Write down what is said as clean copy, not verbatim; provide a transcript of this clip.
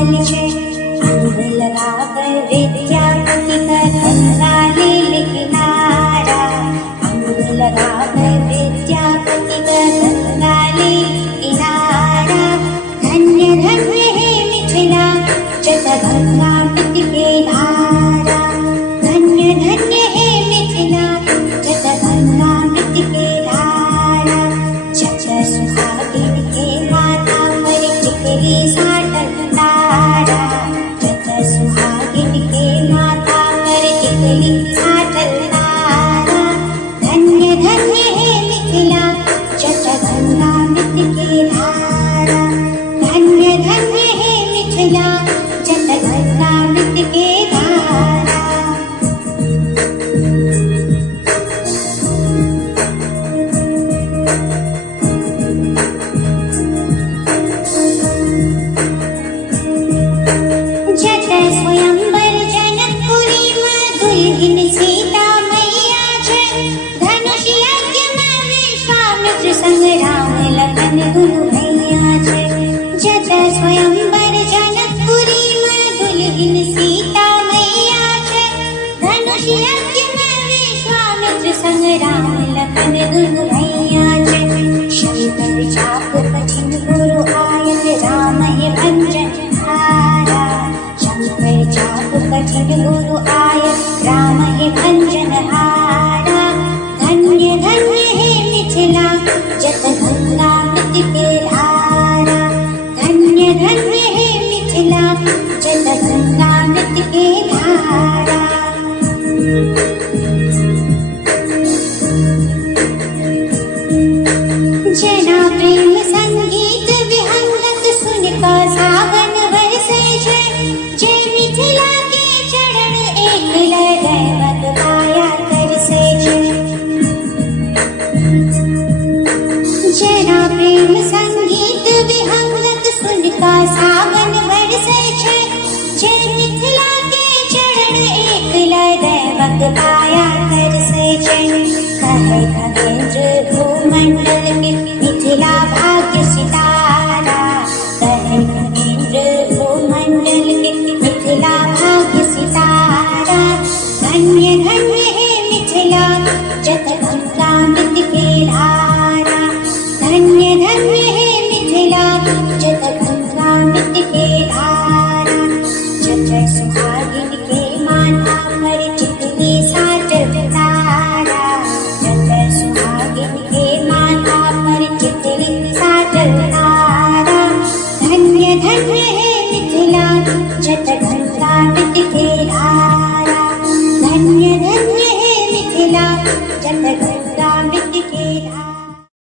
लाल छे। अंग लगाकर विद्यापति गंगा लील किनारा। अंग लगाकर विद्यापति गंगा लील किनारा। धन्य धन्य है मिथिला जत गंगामृत के धारा। धन्य धन्य है मिथिला जत गंगामृत के धारा। जत सुहागिन के माथा पर टिकली साटक तारा। जत सुहागिन के माथा पर टिकली साटक तारा। धन्य धन्य है मिथिला जत गंगामृत के धारा। धन्य धन्य है मिथिला जत गंगामृत के धारा। जत स्वयंवर जनकपुरी में दुल्हन सीता मैया छे। धनुष यज्ञ में विश्वामित्र संग राम लखन दुनु भैया छे। जत स्वयंवर जनकपुरी में दुल्हन सीता मैया छे। धनुष यज्ञ में विश्वामित्र संग राम लखन दुनु भैया छे। शंकर चाप कठिन गुरु आयत राम ही भंजन हारा। शंकर चाप कठिन गुरु आयत राम ही भंजन हारा। धन्य धन्य है मिथिला जत गंगामृत के धारा। धन्य धन्य है मिथिला जत गंगामृत के धारा। जना प्रेम संगीत विहंगत सुन का सावन बरसे छे। जय मिथिला के चरण एक दैवत काया करसे छे। जना प्रेम संगीत विहंगत सुन का सावन बरसे छे। जय मिथिला के चरण एक दैवत काया करसे छे। कहे खगेंद्र भूमंडल के मिथिला भाग्य सितारा। कहे खगेंद्र भूमंडल के मिथिला भाग्य सितारा। धन्य धन्य है मिथिला जत गंगामृत के धारा। धन्य धन्य है मिथिला जत गंगामृत के धारा। जत सुहागिन के माथा पर टिकली साटक तारा। जत सुहागिन के माथा पर टिकली साटक तारा। धन्य धन्य है मिथिला जत गंगामृत के धारा। धन्य धन्य है मिथिला जत गंगामृत के धारा।